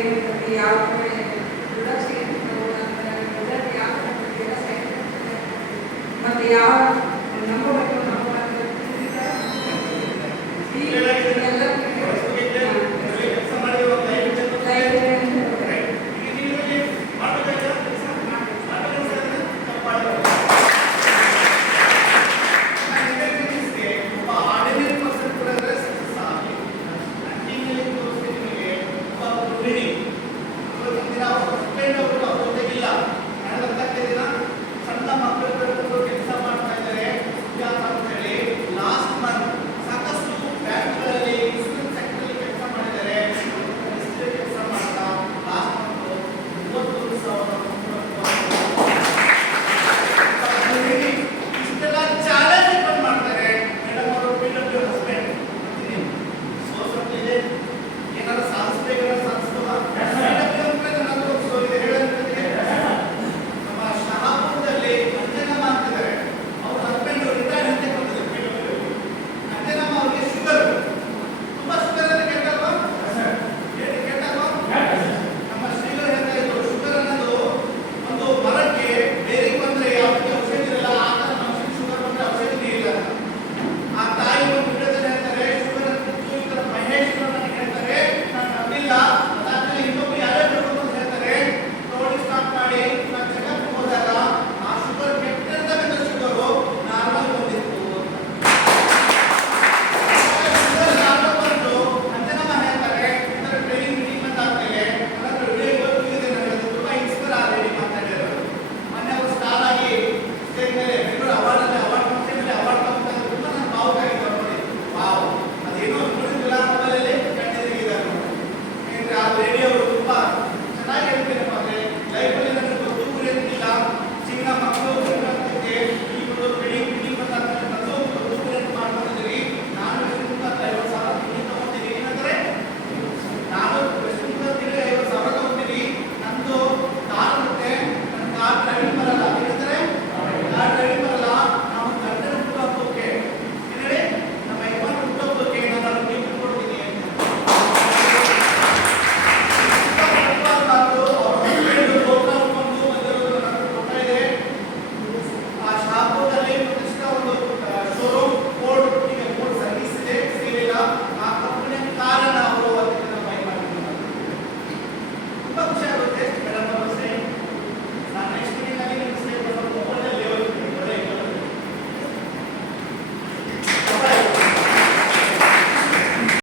ಏನಂತಂದ್ರೆ ಯಾವ ಕಡೆ ಪ್ರೊಡಕ್ಷನ್ ಮತ್ತು ಯಾವ ನಂಬರ್